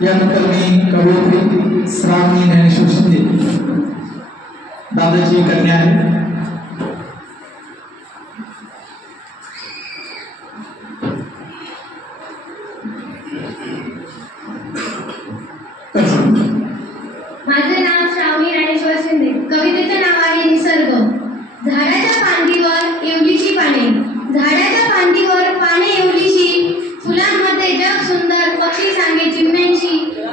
यानंतर मी कवयित्री श्रावणी ज्ञानेश्वर शिंदे दादाची कन्या आहे. माझे नाव श्रावणी ज्ञानेश्वर शिंदे. कवितेचे नाव आहे निसर्ग. झाडाच्या फांदीवर येवलीची पाने, झाडाच्या फांदीवर पाने येवलीची, फुलांमध्ये जग सुंदर पक्षी सांगे चिमण्यांची,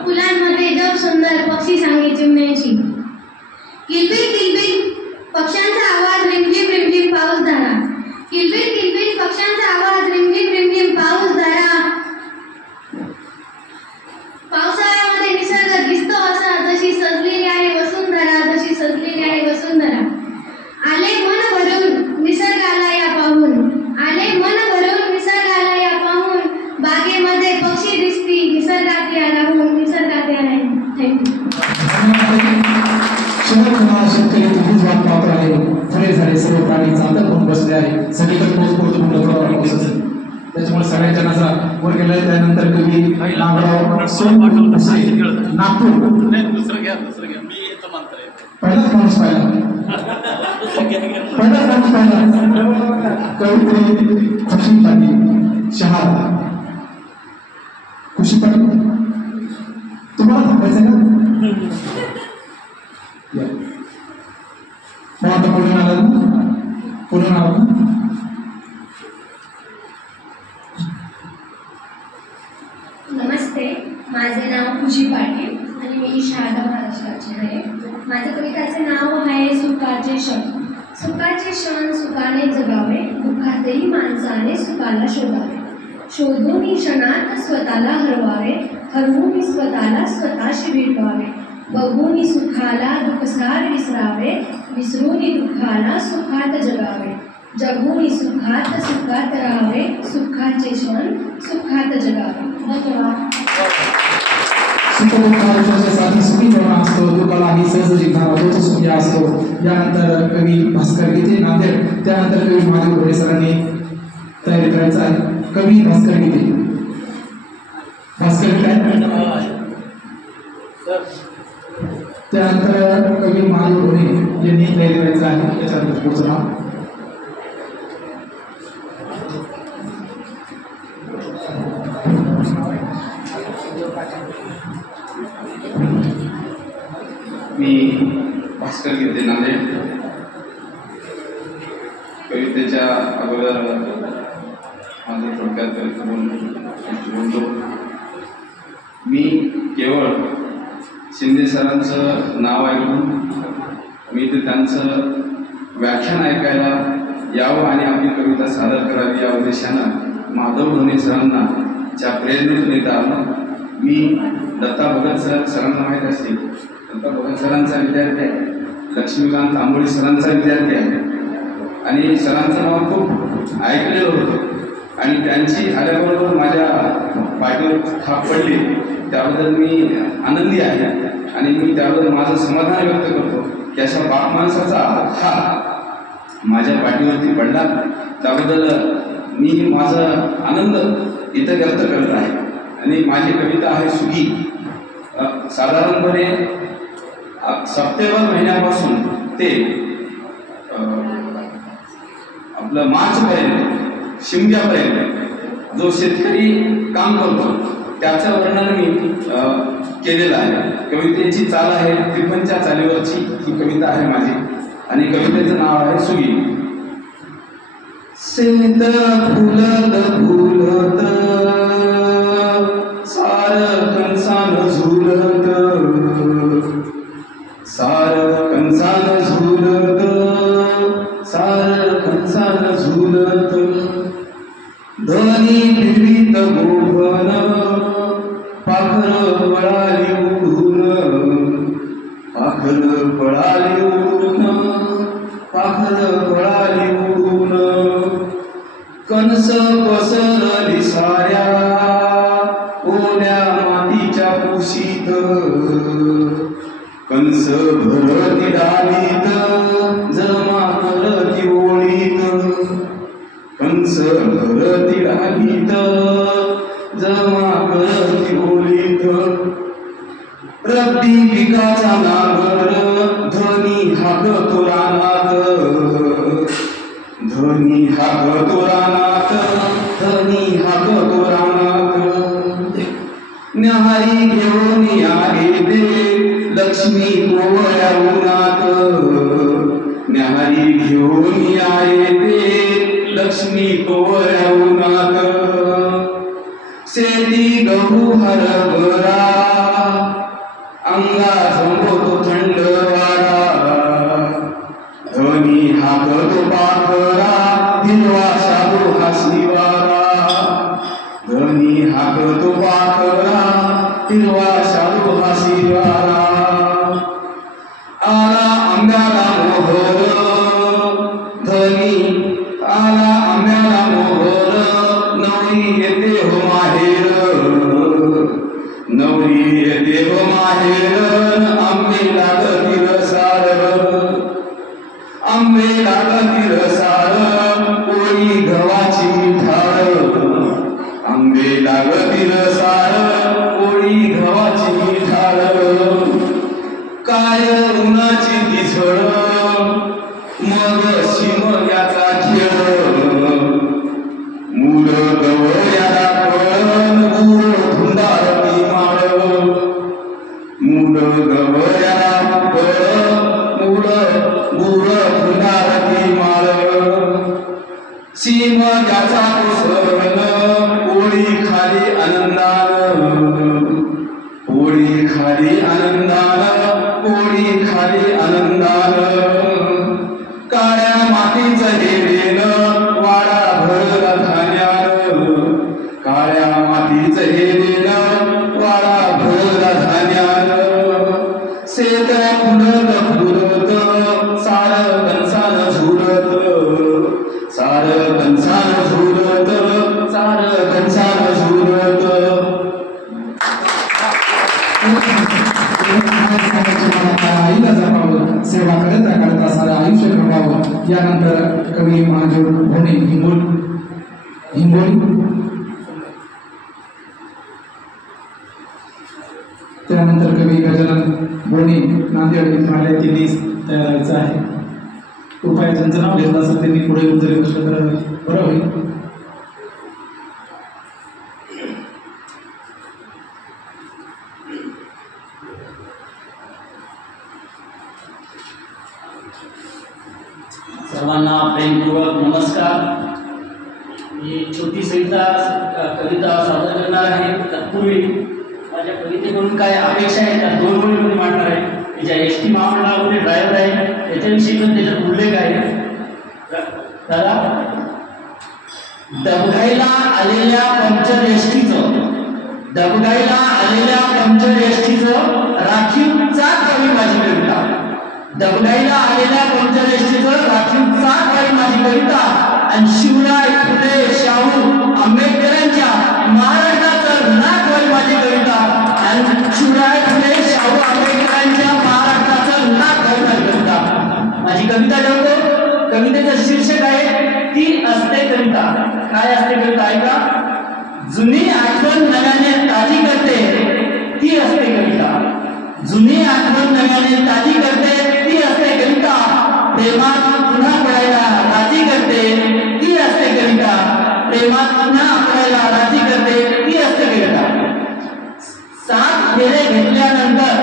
फुलांमध्ये जग सुंदर पक्षी सांगे चिमण्यांची. किलबिल किलबिल पक्ष्यांचा आवाज, रिमझिम रिमझिम पाऊस धारा, किलबिल किलबिल पक्ष्यांचा आवाज, रिमझिम रिमझिम पाऊस धारा. पावसाळ्यामध्ये निसर्ग दिसतो असा, जशी सजलेली आहे वसुंधरा, जशी सजलेली आहे वसुंधरा. आले मन भरून निसर्गाला या पाहून, आले मन भरून निसर्गाला या पाहून, बागेमध्ये पक्षी दिसती निसर्गात या राहून, निसर्गात या राहून. शेतकरी तुम्हीच वाट पाहत राहिले, फळे झाले सर्व प्राणी चालत होऊन बसले आहे, सगळीकडे पोच पोहोचून मुलं दिसत. त्याच्यामुळे सगळ्यांच्या नजरा वर गेल्या. त्यानंतर कवी नागराव नागपूर पहिलाच माणूस पाहिला, पहिलाच माणूस पाहिला. कवयित्री खुशी पाटील शहादा. खुशी पाटील तुम्हाला थांबायचं का? मग आता पुढे आला, पुढे आला. नमस्ते, माझे नाव खुशी पाटील आणि मी शहादा महाराष्ट्राची आहे. माझ्या कविताचे नाव आहे सुखाचे क्षण. सुखाचे क्षण सुखाने जगावे, दुःखातही माणसाने सुखाला शोधावे. शोधून क्षणात स्वतःला हरवावे, हरवून स्वतःला स्वतःशी भेटवावे. बघून सुखाला दुःखसार विसरावे, विसरून दुःखाला सुखात जगावे. जगून सुखात सुखात राहावे, सुखाचे क्षण सुखात जगावे. धन्यवाद. सुखदुःखासाठी सुखी जगणं असतो, दुःखालाही सहज जिंकणारा तोच सुखी असतो. यानंतर कवी भास्कर गीते नांदेड. त्यानंतर कवी महादेव घोडे सरांनी तयारी करायचं आहे. कवी भास्कर गीते. भास्कर काय? त्यानंतर कवी महादेव घोडे यांनी तयारी करायचं आहे. त्याच्यानंतर पुढचं नाव मी भास्कर गीते नांदेड. कवितेच्या अगोदर माझं थोडक्यात बोलतो. मी केवळ शिंदे सरांचं नाव ऐकून मी ते त्यांचं व्याख्यान ऐकायला यावं आणि आपली कविता सादर करावी या उद्देशानं माधव ढोणे सरांना च्या प्रेरणेतून येत आलो. मी दत्ता भगत सरांना माहीत असतील, दत्ता भगत सरांचा विद्यार्थी आहे, लक्ष्मीकांत आंबोळी सरांचा विद्यार्थी आहे आणि सरांचं नाव खूप ऐकलेलं होतं आणि त्यांची आल्याबरोबर माझ्या पाठीवर थाप पडली. त्याबद्दल मी आनंदी आहे आणि मी त्याबद्दल माझं समाधान व्यक्त करतो की अशा बाप माणसाचा हात माझ्या पाठीवरती पडला. त्याबद्दल मी माझा आनंद इथं व्यक्त करत आहे. आणि माझी कविता आहे सुगी. साधारणपणे सप्टेंबर महिन्यापासून ते आपलं मार्चपर्यंत शिमग्यापर्यंत जो शेतकरी काम करतो त्याचं वर्णन मी केलेलं आहे. कवितेची चाल आहे 53 चालीवरची ही कविता आहे माझी आणि कवितेचं नाव आहे सुगी. शेत फुलत फुलत सार कंसान झुलत, सार कंसान झुलत, सार कंसान झुलत. धनी फिरवीत गोभन पाखर पळाली उडून, पाखर पळाली उडून, पाखर पळाली उडून. कणस पसरली साऱ्या ओल्या मातीच्या कुशीत, कंस भरती डालीत जमा करती ओळीत, कंस भरती डालीत जमा करती ओळीत. रब्बी पिकाचा नांगर धनी हाकतो रानात, धनी हाकतो रानात, धनी हाकतो रानात. न्याहारी घेऊन आले ते लक्ष्मी कोवळ्या उन्हात, न्याहारी घेऊन आले ते लक्ष्मी कोवळ्या उन्हात. शेती गहू हरभरा अंगात झोंबतो थंड वारा, धनी हाकतो पाखरा हिरवा शालू हासी वारा, धनी हाकतो पाखरा हिरवा शालू हासी वारा. आला आंब्याला मोहर धनी, आला आंब्याला मोहर, नवरी येते हो माहेर, नवरी येते हो माहेर. आंबे लागतील सार, आंबे लागतील सार, पोळी गव्हाची मिठार, आंबे लागतील सार, पोळी गव्हाची मिठार. काय उन्हाची दिसळ मग शिमग्याचा खेळ, मूल गवळ्याला कळण मूळ धुंडारती माळ, मूल गवळ्याला कळण मूळ धुंडारती माळ. शिमग्याचा कुसरण पोळी खाली आनंदान, पोळी खाली आनंदान, पोळी खाली आनंदान. काळ्या मातीचं हेरेन वाडा भरला धान्यान, काळ्या मातीचं हेरेन वाडा भरला धान्यान. शेत फुलत फुलत सार कणसान झुलत, सार कणसान झुलत, सार कणसान झुलत. आईला जपावं, सेवा करता करता सारं आयुष्य घडवावं. यानंतर कवी महादेव भोणे हिंगोली, त्यानंतर कवी गजानन भोणे नांदेड इथून आले. त्यांनी तयार व्हायचं आहे. कृपया ज्यांचं नाव घेतलं असेल त्यांनी पुढे उत्तरे प्रश्न करावे, बरं होईल. सर्वांना प्रेमपूर्वक नमस्कार. मी छोटी कविता सादर करणार आहे. तत्पूर्वी माझ्या कवितेकडून काय अपेक्षा आहेत त्या 2 ओळीमध्ये मांडणार आहे. मी ज्या एस टी महामंडळामध्ये ड्रायव्हर आहे त्याच्याविषयी पण त्याच्यात उल्लेख आहे. दादा, दबगाईला आलेल्या पंक्चर एसटीचं, दबगाईला आलेल्या पंक्चर एसटीचं राखीव चाक व्हावी माझी कविता, दबगाईला आलेल्या पंक्चर एसटीचं राखीव चाक व्हावी माझी कविता. आणि शिवराय फुले शाहू आंबेडकरांच्या महाराष्ट्राचं नाक व्हावी माझी कविता. आणि शिवराय फुले शाहू आंबेडकरांच्या महाराष्ट्राचं नाक व्हावी माझी कविता. माझी कविता ठेवतो. कवितेचं शीर्षक आहे ती असते कविता. काय असते कविता ऐका. जुनी आठवण नव्याने ताजी करते ती असते कविता, जुनी आठवण नव्याने ताजी करते ती असते कविता. प्रेमात पुन्हा पडायला राजी करते ती असते कविता, प्रेमात पुन्हा पडायला राजी करते ती असते कविता. 7 फेरे घेतल्यानंतर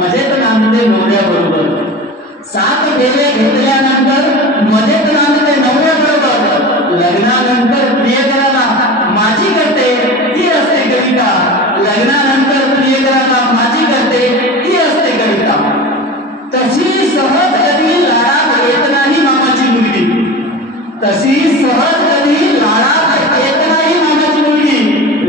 मजेत नांदते नवऱ्याबरोबर, 7 फेरे घेतल्यानंतर मजेत नांदते नवऱ्याबरोबर. लग्नानंतर प्रियकराला माझी करते ती असते कविता, लग्नानंतर प्रियकराला माझी करते ती असते कविता. तशी सहज कधी लाडात येत नाही मामाची मुलगी, तशी सहज कधी लाडात येत नाही मामाची मुलगी.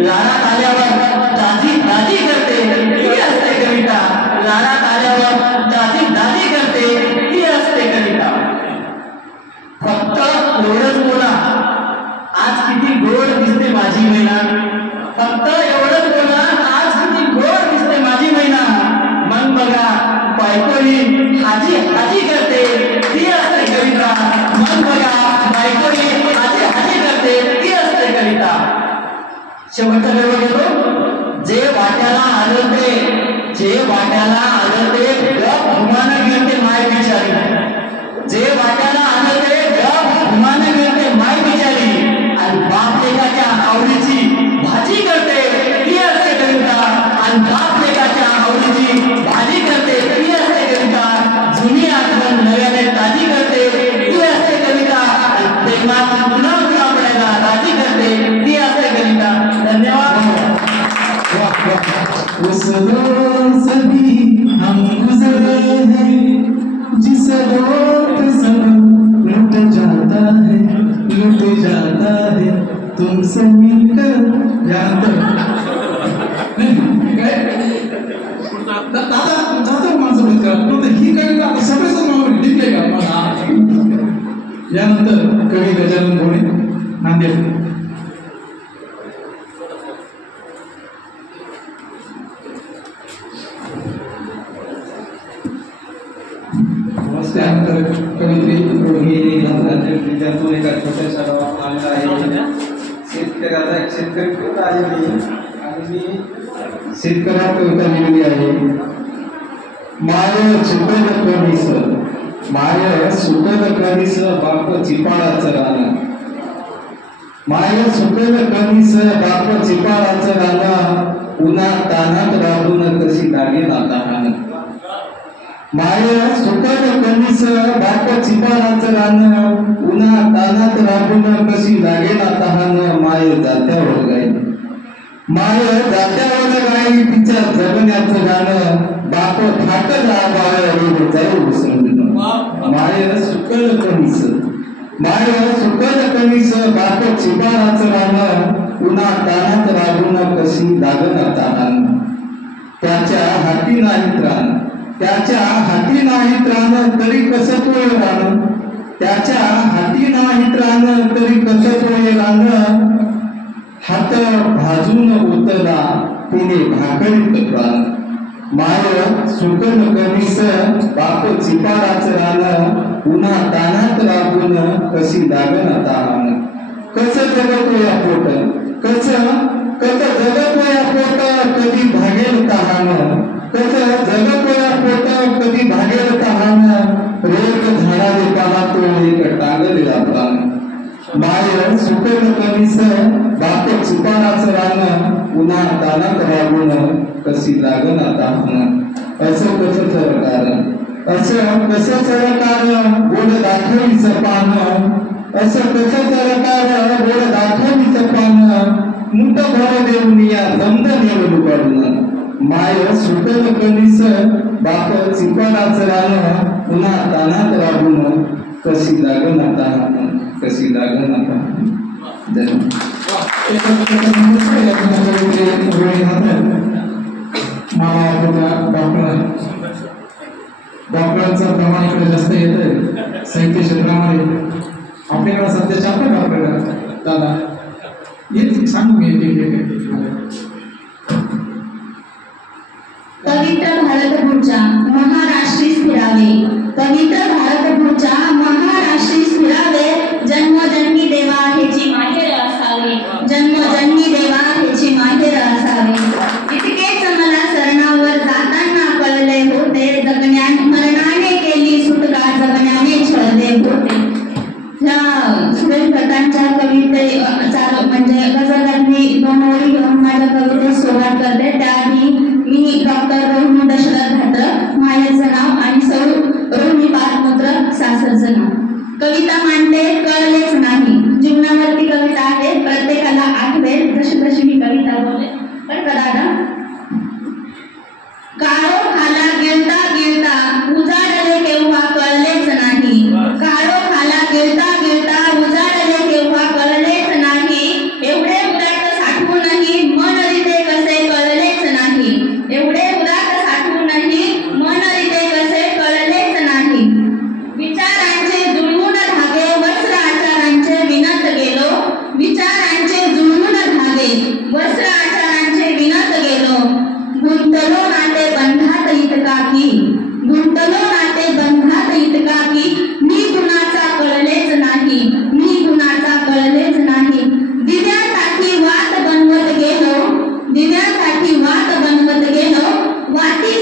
लाडात आल्यावर दाजी दाजी करते ती असते कविता, लाडात आल्यावर दाजी दाजी करते ती असते कविता. फक्त एवढंच बोला आज किती गोड दिसते माझी मैना, फक्त एवढंच बोला आज किती गोड दिसते माझी मैना. मग बघा बायकोही हाजी हाजी करते ती असते कविता, मग बघा बायकोही हाजी हाजी करते ती असते कविता. शेवटचा वेळ घेतो. जे वाट्याला आढळते जे वाट्याला आलं ते घुमानं गेलते माय बिचारी, जे वाट्याला आलं ते घुमानं गेलते माय बिचारी, आणि बाप लेकाच्या आवडीची भाजी करते ती असते कविता, आणि बाप लेकाच्या आवडीची भाजी करते ती असते कविता, जुनी आठवण नव्याने ताजी करते ती असते कविता, आणि प्रेमात पुन्हा पुन्हा पडायला राजी करते ती असते कविता. धन्यवाद. उस दौर से भी हम गुजरे हैं, जिस दौर पे सब लुट जाता है तुमसे मिलकर जाता नहीं काय दादा माणसं बघ करा ही कविता आता सगळेच नाव लिहिले का मला. यानंतर कवी गजानन घोडे नांदेड. त्यानंतर कवित्री जिल्ह्यातून एका छोट्याशा गावात आलेला आहे. शेतकऱ्याचा एक शेतकरी कविता आहे आणि मी शेतकऱ्या कविता लिहिली आहे. माय सुकल कणीस, माय सुकल कणीस बाप चिपाडाचं रान, माय सुकल कणीस बाप चिपाडाचं रान, उन्हा तानात राबून कशी लागे नाताहान. माय सुकल कणीस बाप चिपाडाचं रान, उन्हा तानात राबून कशी लागे नाताहान. माय जात्यावर गाई, माय जात्यावर गाई तिच्या जगण्याचं गाणं, बाप फाटला बाळ जाऊ विसरून. माय सुकल कणीस, माय सुकल कणीस बाप चिपाडाचं रान, उन्हा तानात राबून कशी लागण ताहान. त्याच्या हाती नाही त्राण, त्याच्या हाती नाही त्राण तरी कसं तोय रान, त्याच्या हाती नाही त्राण तरी कसं तोय रान. हात भाजून उतरला तिने भाकरीत प्राण, माय सुकल कणीस बाप चिपाडाचं रान, उन्हा तानात राबून कशी लागण ताहान. कसं जगतो या पोट, कसं जगतो या पोट कधी भागेल तहान, कसं जगतो या पोट कधी भागेल तहान. रोज झाडाले पाहतो एक टांगलेला प्राण, माय सुकल कणीस बाप चिपाडाचं रान, उन्हा तानात राबून कशी लागण ताहान. असं कसं सरकार, असं कसं सरकार गोड दाखवीचं पान, असं कसं सरकार गोड दाखवीचं पान. मुठ भर देऊन या जमदनेव लुबाडून, माय सुकल कणीस बाप चिपाडाचं रान, उन्हा तानात राबून कशी लागण ताहान, कशी लागण ताहान. डॉक्टरांचं प्रमाण इकडे जास्त येत आहे साहित्य क्षेत्रामध्ये. आपल्याकडे सध्या 4 डॉक्टर दादा येत सांगू मी एक. पवित्र भारतभूच्या महाराष्ट्री स्थिरावे, पवित्र भारतभूच्या महाराष्ट्री स्थिरावे, जन्मजन्मी देवा ह्याची माहेर असावे, जन्मजन्मी देवा ह्याची माहेर असावे. इतकेच मला सरणावर जाताना कळले होते, जगण्या मरणाने केली सुटका, जगण्याने छळले होते. ह्या सुरेश भटांच्या कवितेचा म्हणजे गजलांनी 2 ओळी घेऊन माझ्या कवितेस सुरुवात करते. त्याआधी मी डॉक्टर रोहिणी दशरथ घाटक मायाचं नाव आणि सौ रोहिणी पारमुत्र सासरचं नाव. कविता मांडते कळलेच नाही, जीवनावरती कविता आहे, प्रत्येकाला आठवेल जशी तशी मी कविता बोलले. पण दादा काळो खाला गिळता गिळता उजाडले केव्हा कळलेच नाही, काळो खाला गिळता गिळता उजाडले केव्हा कळलेच नाही. एवढे उदाट साठवूनही मन रिते कसे कळलेच नाही, एवढे उदाट साठवूनही मन रिते कसे कळलेच नाही. विचारांचे जुळवून धागे वस्त्र आचारांचे विणत गेलो, विचारांचे जुळवून धागे वस्त्र आचारांचे विणत गेलो. गुंतलो नाते बंधात इतका की, गुंतलो नाते बंधात इतका की, मी कुणाचा कळलेच नाही, मी कुणाचा कळलेच नाही. दिव्यासाठी वात बनवत गेलो, दिव्यासाठी वात बनवत गेलो, वाती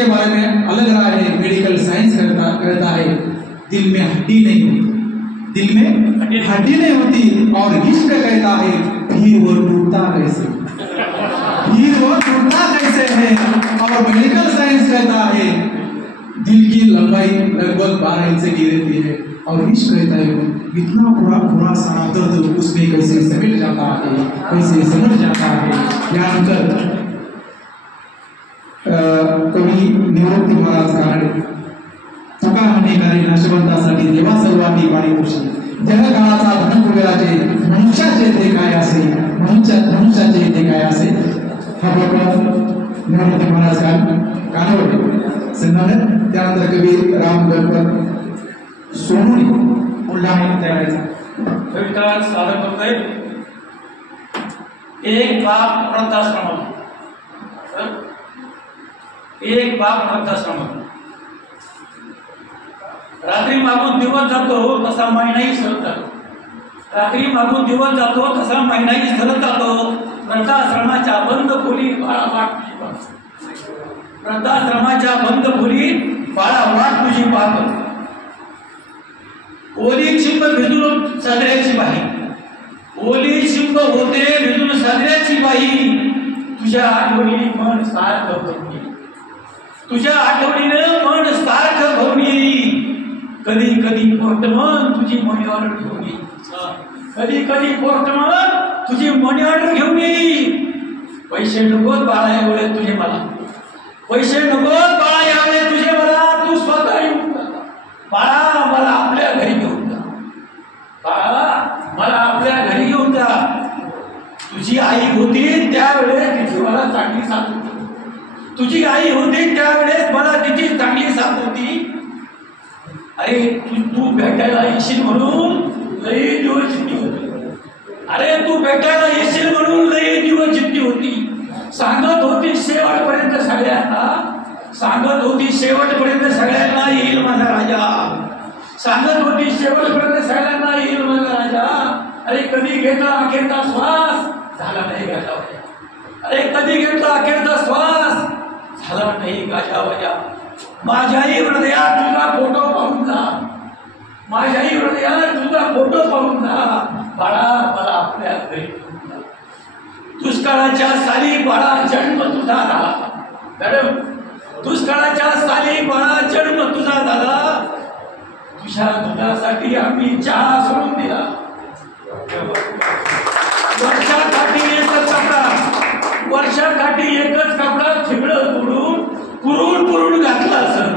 के बारे में अलग रहा है, मेडिकल साइंस कहता है दिल में हड्डी नहीं होती, दिल में हड्डी नहीं होती। और इश्क कहता है फिर वो टूटता कैसे, फिर वो टूटता कैसे है। और मेडिकल साइंस कहता है दिल की लंबाई लगभग 12 इंच की रहती है। और इश्क कहता है इतना पूरा सारा दर्द उसमें कैसे समेट जाता है, कैसे समझ जाता है। यानंतर कवी निवृत्ती महाराज कानडे थका हानिकारी नाशवंतासाठी देवा सर्वांनी पाणीपुशी जग काळाचा धनकुबेराचे मनुष्याचे ते काय असे, मनुष्याचे ते काय असे। हा प्रकरण निवृत्ती महाराज कानडे संगणक। त्यानंतर कवी राम गणपत सोनोनी बुलढाणा द्यायचा कविता सादर करतोय। एक बाप वृद्धाश्रम, एक बाप वृद्धाश्रम। रात्री मागून दिवस जातो तसा महिनाही सरत जातो, रात्री मागून दिवस जातो तसा महिनाही सरत जातो। वृद्धाश्रमाच्या बंद खोली बाळा वाट, वृद्धाश्रमाच्या बंद खोली बाळा वाट तुझी पाहतो। ओली चिंब भिजून साजऱ्याची बाई, ओली चिंब होते भिजून साजऱ्याची बाई। तुझ्या आठवणी मन सारखं भरणी, तुझ्या आठवणीनं मन सारखं भरणी। कधी कधी पोर्टमन तुझी मनी ऑर्डर घेऊन ये, कधी कधी पोर्टमन तुझी मनी ऑर्डर घेऊन ये। पैसे नकोत बाळा एवढे तुझे मला, पैसे नकोत बाळा एवढे तुझे मला। तू स्वतः येऊन जा बाळा, मला आपल्या घरी घेऊन जा बाळा, मला आपल्या घरी घेऊन जा। तुझी आई होती त्यावेळेस तिची मला चांगली साथ होती, तुझी आई होती त्यावेळेस मला तिची चांगली साथ होती। अरे तू भेटायला येशील म्हणून लई दिवस चिठ्ठी होती, अरे तू भेटायला येशील म्हणून लई दिवस चिठ्ठी होती। सांगत होती शेवटपर्यंत सगळ्यांना, सांगत होती शेवटपर्यंत सगळ्यांना येईल माझा राजा, सांगत होती शेवटपर्यंत सगळ्यांना येईल माझा राजा। अरे कधी घेतला अखेरचा श्वास झाला नाही गाजावाजा, अरे कधी घेतला अखेरचा श्वास झाला नाही गाजावाजा। माझ्याही हृदयात तुझा फोटो पाहून जा, माझ्याही हृदयात तुझा फोटो पाहून जा बाळा, मला आपल्या घरी घेऊन जा। दुष्काळाच्या साली बाळा जन्म तुझा झाला, मॅडम दुष्काळाच्या साली बाळा जन्म तुझा झाला। तुझ्या दुधासाठी आम्ही चहा सोडून दिला, वर्षाकाठी एकच कपडा, वर्षाकाठी एकच कपडा ठिगळं तोडून पुरून घातला सर,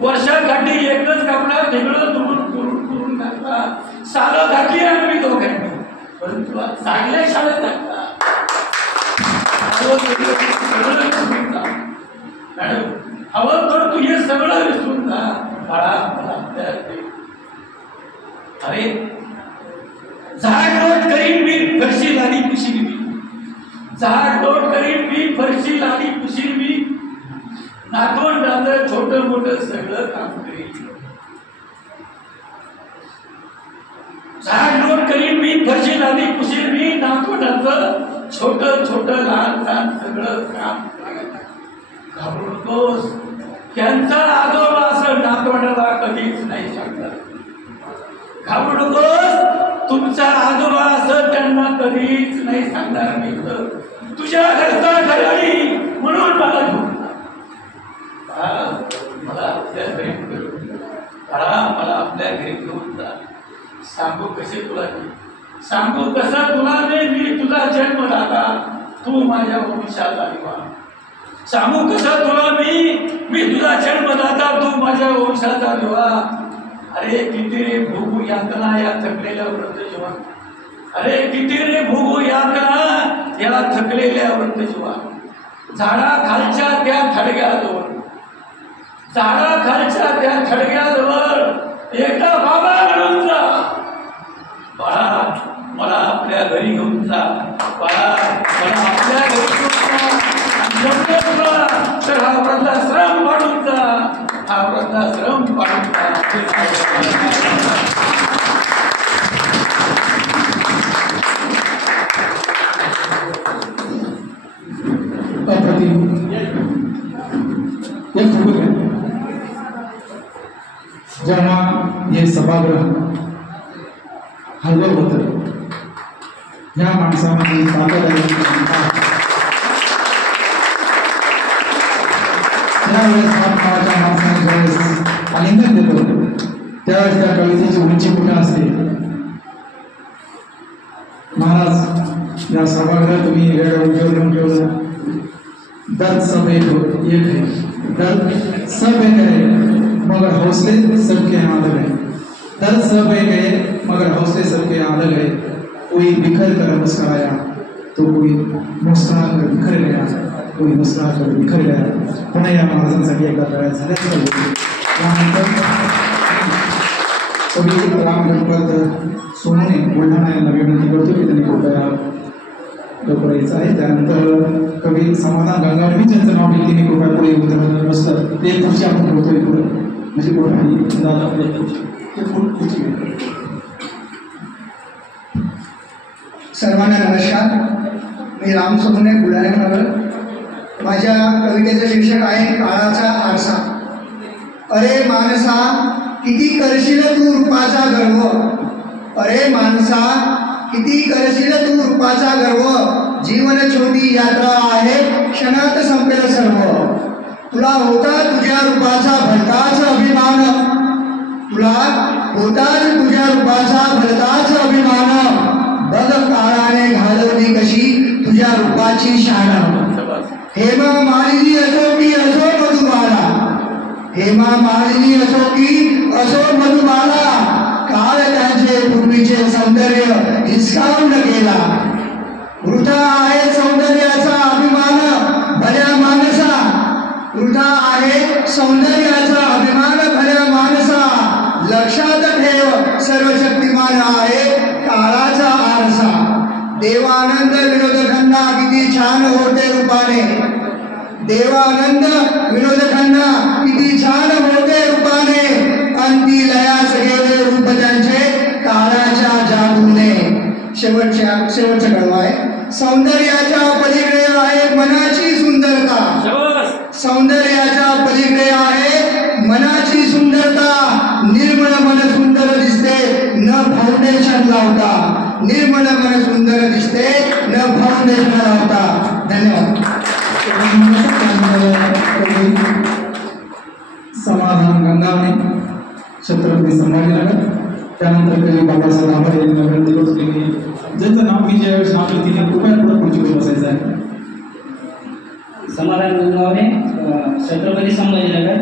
वर्षाकाठी एकच कपडा ठिगळं तोडून पुरून घातला। सालं घातली आम्ही दोघांनी, परंतु चांगल्या शाळेत घातला। मॅडम हवं तर तू हे सगळं विसरून जा बाळा, मला अरे झाड लोट करीन मी फरशी लादी पुशील मी, झाड लोट करीन मी फरशी लादी पुशील मी। नातवंडाचं छोटं मोठं सगळं काम करीन, झाड लोट करीन मी फरशी लादी पुशील मी। नातवंडाचं छोटं छोटं लहान लहान सगळं काम करीन। घाबरू नकोस, त्यांचा आजोबा असं नातवंडाला कधीच नाही सांगणार। घाबरू नकोस, तुमचा आजोबा असं त्यांना कधीच नाही सांगणार। मी तुझ्या घरचा घराणी म्हणून मला घेऊन मला आपल्या घरी मला आपल्या घरी घेऊन जा। सांगू कसे तुला, सांगू कसा तुला मी तुझा जन्मदाता, तू माझ्या वंशाचा दिवा। सांगू कसा तुला मी तुझा जन्मदाता, तू माझ्या वंशाचा दिवा। अरे किती रे भोगू यातना या थकलेल्या वृद्ध जीवा, अरे किती रे भोगू यातना या थकलेल्या वृद्ध जीवा। झाडाखालच्या त्या थडग्याजवळ, झाडाखालच्या त्या थडग्याजवळ एकदा बाबा म्हणून जा बाळा, मला आपल्या घरी घेऊन जा बाळा, मला आपल्या घरी घेऊन जा। तर हा वृद्धाश्रम पाडून जा, हा वृद्धाश्रम पाडून जा। एक जेव्हा हे सभागृह हलवं होतं, ह्या माणसामध्ये ताकद आहे. त्यावेळेस नावाच्या माणसाने ज्यावेळेस आलिंगन देतो त्यावेळेस त्या कवितेची उंची कुठं असते. महाराज या सभागृहात तुम्ही वेळ उठवून ठेवलं. दर्द सब एक है, दर्द सब एक है मगर हौसले सबके यहाँ अलग है. दर्द सब एक है मगर हौसले सबके यहाँ अलग है. कोई बिखर कर मुस्कुराया तो कोई मुस्कुरा कर बिखर गया, कोई मुस्कुरा कर बिखर गया. पुन्हा या महाराजांसाठी एकदा तयार झाल्याच पाहिजे. त्यानंतर कवी राम गणपत सोनवणे बुलढाणा यांना विनंती करतो की त्यांनी कृपया लवकर यायचं आहे. त्यानंतर कवी समाधान गंगावणी ज्यांचं नाव घेतली मी कृपया पुढे उतरवलं नसतं ते खुर्ची आपण ठेवतोय पुढे म्हणजे पुढे दादा खुर्ची. सर्वांना नमस्कार. मी राम सोनवणे बुलढाण्यावर. माझ्या कवितेचं शीर्षक आहे काळाचा आरसा. अरे माणसा किती करशील तू रूपाचा गर्व, अरे माणसा किती करशील तू रूपाचा गर्व. जीवन छोटी यात्रा आहे क्षणात संपेल सर्व. तुला होता तुझ्या रूपाचा भलताच अभिमान, तुला होताच तुझ्या रूपाचा भलताच अभिमान. बघ काळाने घालवली कशी तुझ्या रूपाची शान. हेमा मालिनी असो की असो मधुबाला, हेमा मालिनी असो की असो मधुबाला. काळ त्यांचे पूर्वीचे सौंदर्य हिसकावून गेला. वृथा आहे सौंदर्याचा अभिमान भल्या माणसा, वृथा आहे सौंदर्याचा अभिमान भल्या माणसा. लक्षात ठेव सर्वशक्तिमान आहे काळाचा आरसा. देवानंद विनोद खन्ना किती छान होते रूपाने, देवानंद विनोद खन्ना किती छान होते रूपाने. अंती लयास गेले रूप त्यांचे काळाच्या जादूने. शेवटचा कडवा आहे. सौंदर्याच्या पलीकडे आहे मनाची सुंदरता, सौंदर्याच्या पलीकडे आहे मनाची सुंदरता. निर्मळ मन सुंदर दिसते न फाउंडेशन लावता, निर्मळ मन सुंदर दिसते न फाउंडेशन लावता. धन्यवाद. समाधान गंगावणे छत्रपती संभाजीनगर. त्यानंतर कवी बाबासाहेब आंबेडकर यांनी विनंती करतो की ज्यांचं नाव मी ज्यावेळेस नाव तिने कृपया पुढे खुर्चीवर बसायचं आहे. समाधान गंगावणे छत्रपती संभाजीनगर.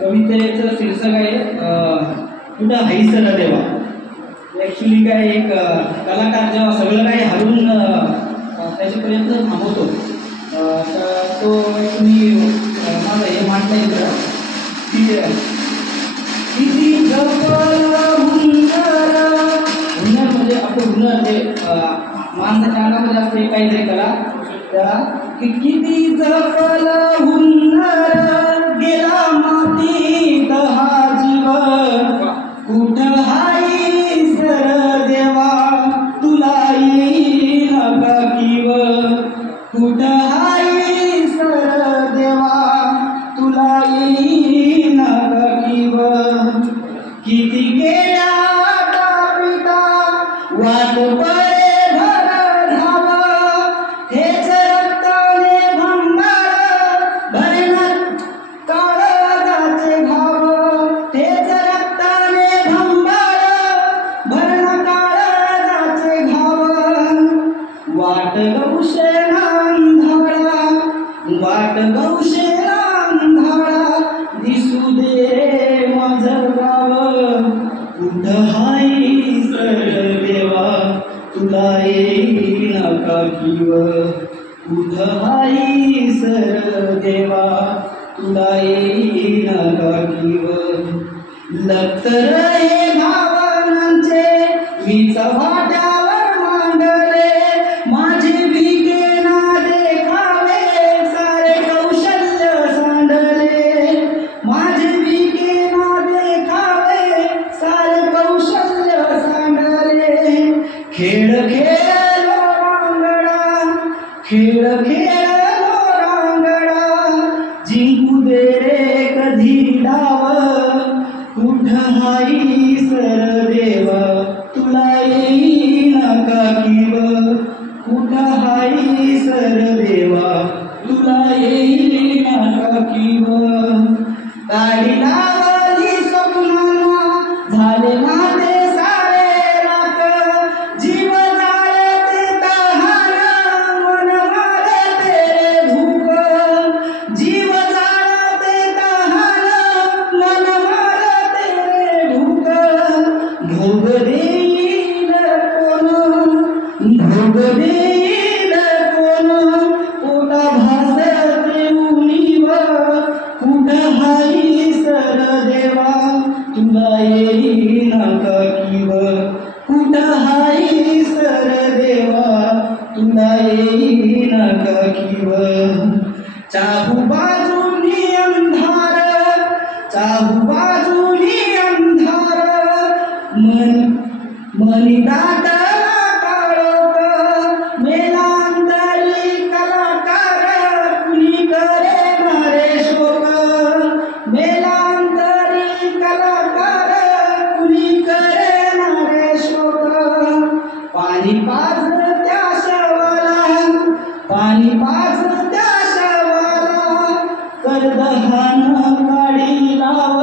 कवितेचं शीर्षक आहे कुठं हाईस ना देवा. ॲक्च्युली काय एक कलाकार जेव्हा सगळं काही हरवून त्याचे प्रयत्न थांबवतो तर तो मी माझं हे मांडता येतं की किती हुनर म्हणजे आपलं हुनर जे माणसाच्या अंगामध्ये असते काहीतरी कला. त्या किती जपल हुनर गेला मातीत हा जीव. कुठं हाय सर देवा तुला येईन का किव. कुठं हाय सर देवा तुला येईन का किव. किती गेल्या पिता वाट परे भर धाव. हेच रक्ताने भंगार भरणार काळजाचे घाव. हेच रक्ताने भंगार भरणार काळजाचे घाव. वाट गौशेन अंधारा, वाट गौशेन अंधारा दिसू दे रे माझं गाव. कुठं हाय सर देवा तुला येईन का किव. कुठं हाय सर देवा तुला येईन का किव. लखतर हे भावनांचे मीच वाट्यावर मांडले. माझे भिगे ना देखावे सारे कौशल्य सांडले. माझे भिगे ना देखावे सारे कौशल्य सांडले. खेळ खेळलो रांगडा, खेळ खेळलो रांगडा. जिंकू दे रे कधी डाव. कुठं हाई सर देवा तुला येईना का किव कुठं हाई सर देवा तुला येईना का किव गाडी लावली स्वप्नाला झाले माझे सारे रात जीव जाळते तहान मन मारे तेरे भूक जीव जाळते तहान मन मारे तेरे भूक भोग देईल कोण भोग देईल कोण पोटा भासते उणीव कुठं हाई सर देवा तुला येईना का किव कुठं हाई सर देवा तुला येईना का किव चाहू बाजूनी अंधार चाहू बाजूनी अंधार मनी दाटला काळोख मेलांतरी कलाकार कुणी करे मारे शोक मेलांतरी कलाकार कुणी करे मारे शोक पाणी पाज त्या शवाला पाणी पाज त्या शवाला करदहान काढी लाव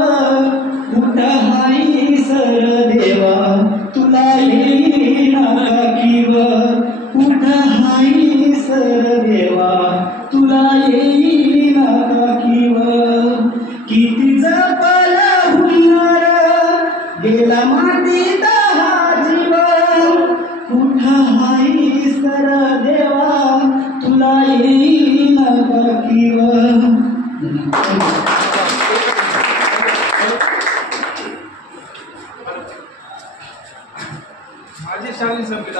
कुठं हाई सर देवा तुला येईना का किव कुठं हाई सर देवा तुला येईना का किव किती जपल हुनर गेला मातीत हा जीव कुठं हाई सर देवा तुला येईना का किव माझी शालीन संगीत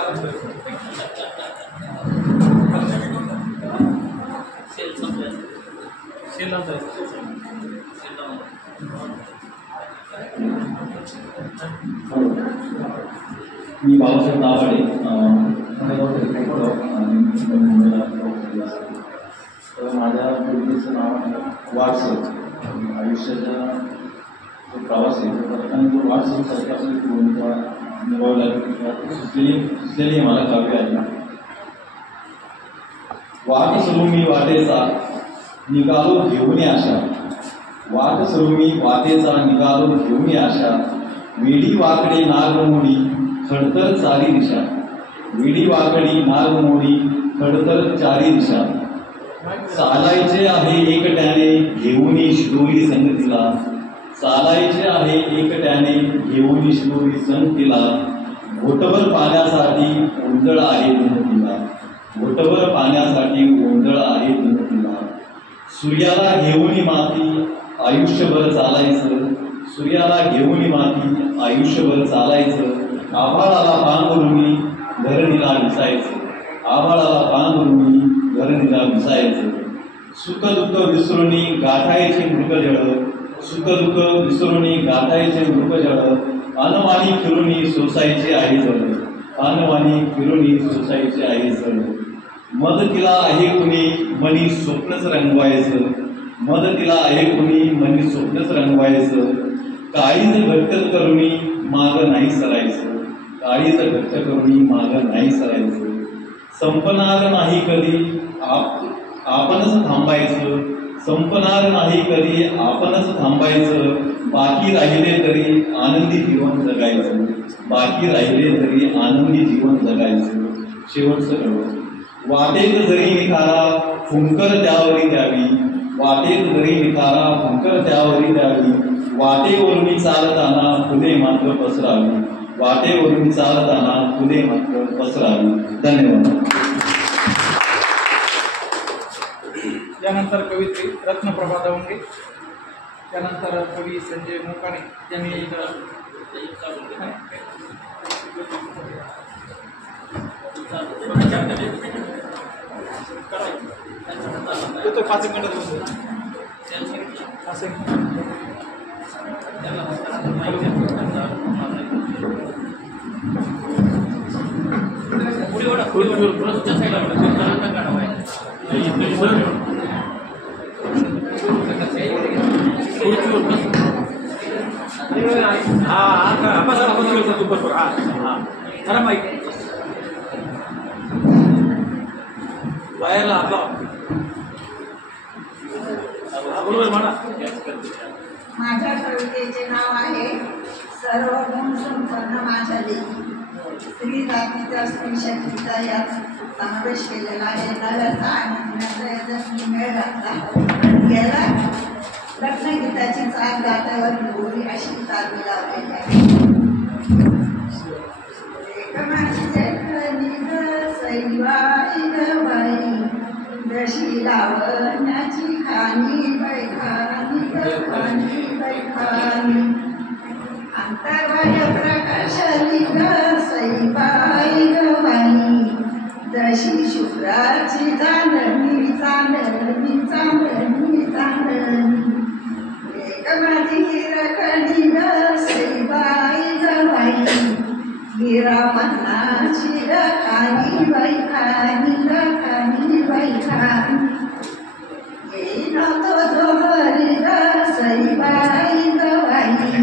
मी बाबासाहेब दाभाडे तर माझ्या मुलगीचं नाव आहे वाटसर आयुष्याचा जो प्रवास आहे आणि तो वाटसरसाठी आपली भूमिका निभावला सुचलेली मला काव्य आहे. वाट सुरू मी वाटेचा निघालो घेऊन आशा वाट सुरू मी वाटेचा निघालो घेऊन आशा वेडी वाकडी नागमोडी खडतर चारी दिशा वेडी वाकडी नागमोडी खडतर चारी दिशा चालायचे आहे एकट्याने घेऊन शिदोरी संगतीला चालायचे आहे एकट्याने घेऊन शिदोरी संगतीला घोटभर पाण्यासाठी ओंजळ आहे तुमतीला घोटभर पाण्यासाठी ओंजळ आहे तुमतीला सूर्याला घेऊन माती आयुष्यभर चालायचं सूर्याला घेऊन माती आयुष्यभर चालायचं आभाळाला पांघरुणी धरणीला विसायचं आभाळाला पांघरुणी धरणीला विसायचं सुख दुःख विसरुणी गाठायचे मृगजळ सुख दुःख विसरुणी गाठायचे मृगजळ अनवाणी फिरुणी सोसायचे आहे जळ अनवाणी फिरुणी सोसायचे आहे जळ मदतीला आहे कुणी मनी स्वप्नच रंगवायचं मदतीला आहे कुणी मनी स्वप्नच रंगवायचं काळीज घट्ट करुणी माग नाही सरायचं काळीज घट्ट करुणी माग नाही सरायचं संपणार नाही कधी आपणच थांबायचं संपणार नाही कधी आपणच थांबायचं बाकी राहिले तरी आनंदी जीवन जगायचं बाकी राहिले तरी आनंदी जीवन जगायचं शेवटचं कळवं वाटेत जरी निखारा फुंकर त्यावरी द्यावी वाटेत जरी निखारा फुंकर त्यावरी द्यावी वाटेवरून चालताना फुले मात्र पसरावी वाटेवरून चालताना फुले मात्र पसरावी. धन्यवाद. त्यानंतर कवित्री रत्नप्रभा दवंगे त्यानंतर कवी संजय मोकाणे यांनी तो 5 मिनिटात जरा माहिती बाहेरला आपला बरोबर म्हणा. माझ्या कवितेचे नाव आहे सर्व गुण संपन्न माझ्या देवी. स्त्री जातीचा स्त्री शक्तीचा यात समावेश केलेला आहे. नव्याचा आणि जुन्याचा याचा मेळ घातला गेला. लग्नगीताची चाल गात्यावर गोरी अशी चाल मी लावलेली आहे. माझी जखनी ग सैवाई ग बाई जशी लावण्याची खानी बैखानी खानी बैखानी अंतर्वाय प्रकाशाली ग सैबाई ग बाई जशी शुक्राची चांदणी चांदणी चांदणी चांदणी एक माझी हिरकणी ग सैबाई ग बाई गिरा मनाची रखानी बैखानी रखानी बैखानी येईन तो जोहरी ग सईबाई ग बाई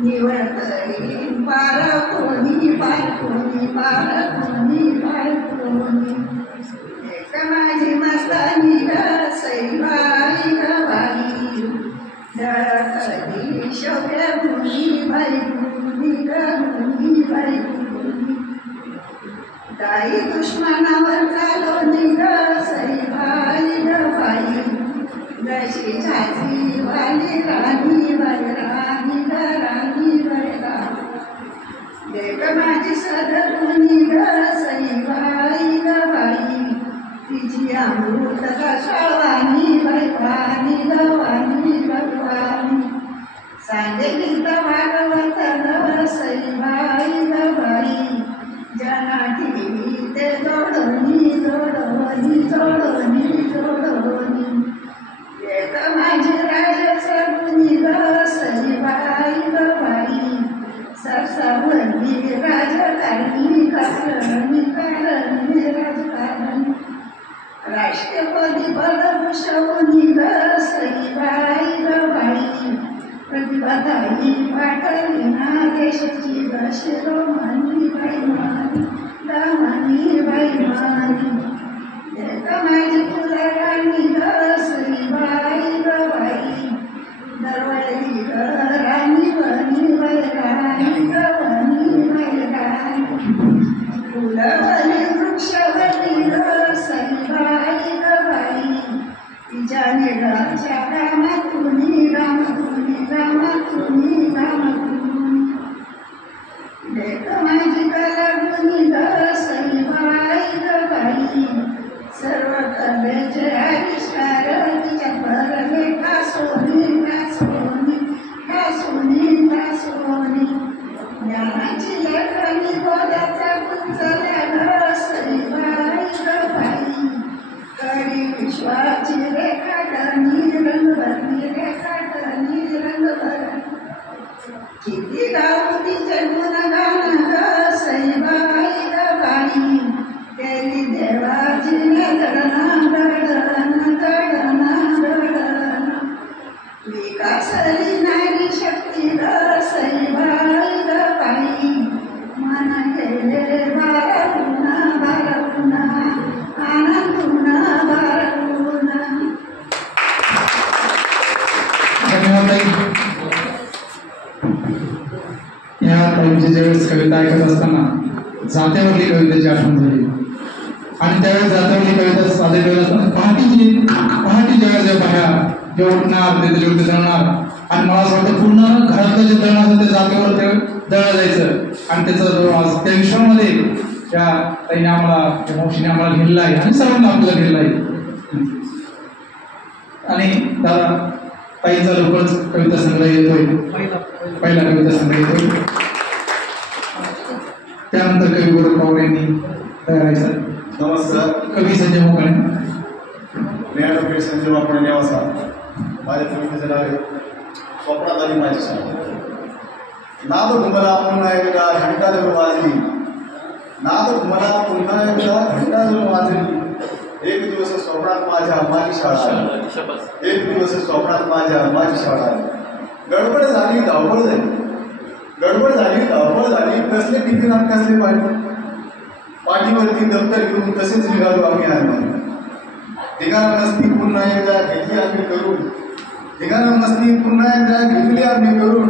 निवडतरी पार कोणी पार कोणी पार कोणी पार कोणी एक माझी मस्तानी ग सईबाई ग बाई जळकरी शोभ्या गुणी बाई गुणी ग गुणी बाई गुणी काही दुश्मनावर चालवणी ग सईबाई ग बाई जशी झाली वाली राणी बाई राणी ग राणी बाई राणी देख माझी सदगुणी ग सईबाई ग बाई तिची अमृत कशावानी बाई वाणी ग वाणी ग वाणी सांगे गीत भागवत ग सईबाई ग बाई जनाठी ते जोडणी जोडवणी जोडवणी जोडवणी एक माझी राजसगुणी ग सईबाई ग बाई सरसावणी राजकारणी करणी करणी राजकारणी राष्ट्रपती पदभूषवणी ग सईबाई ग बाई प्रतिभाताई पाटली ना देशाची ग शिरोमणी बाई मानी दामणी बाई मानी एक माझी तुला राणी ग सईबाई ग बाई दरवळली ग राणी बनी बाई राणी ग बनी बाई राणी फुलवली वृक्षवली ग सईबाई ग बाई तिच्या निळाच्या रामातुनी रामातुनी रामातुनी रामातुनी लेख माझी कलागुनी ग सईबाई ग बाई सर्व कलेचे आविष्कार तिच्या भरले कासोनी कासोनी कासोनी कासोनी ज्ञानाची लेखनी बोधाचा कुंचल्या ग सईबाई ग बाई कडी विश्वाची रेखाटणी रंगभरणी रेखाटणी रंगभरणी किती गाऊ तिचे गुणगान ग सईबाई ग बाई केली देवाची गडना गडना गडना गडना विकासली नारी शक्ती ग सईबाई ग बाई मन केले बारगुणा बारगुणा आनंदुणा बारगुणा. धन्यवाद ताई. या ताईंची ज्यावेळेस कविता ऐकत असताना जात्यावरली कवितेची आठवण झाली आणि त्यावेळेस जात्यावरली कविता सादर केली पहाटी ज्यावेळेस बाहेर जे उठणार ते त्याच्यावरती दळणार आणि मला असं वाटतं पूर्ण घरातलं जे दळण असतं ते जात्यावर ते दळलं जायचं आणि त्याचा जो आज त्या विश्वामध्ये त्या ताईने आम्हाला त्या मावशीने आम्हाला घेतला आहे आणि सर्वांना आपल्याला घेतला आहे. आणि दादा ताईचा लवकरच कविता संग्रह येतोय. पहिला कविता संग्रह येतोय. त्यानंतर कवी गोरख पवार यांनी तयारायचा. नमस्कार. कवी संजय मोकाणे. मी ॲडव्होकेट संजय मोकाणे नेवासा. माझ्या कवितेचं नाव आहे स्वप्नात आली माझी शाळा. नाद घुमला पुन्हा एकदा घंटा जणू वाजली. नाद घुमला पुन्हा एकदा घंटा जणू वाजली. एक दिवस स्वप्नात माझी शाळा. एक दिवस स्वप्नात माझी शाळा. गडबड झाली धावपळ झाली. गडबड झाली, धावपळ झाली, कसले टिफिन आणि कसले पाठीवरती दप्तर घेऊन तसेच निघालो आम्ही आम्ही ठिकाणा मस्ती पुन्हा एकदा घेतली आम्ही करून, ठिकाणा मस्ती पुन्हा एकदा घेतली आम्ही करून,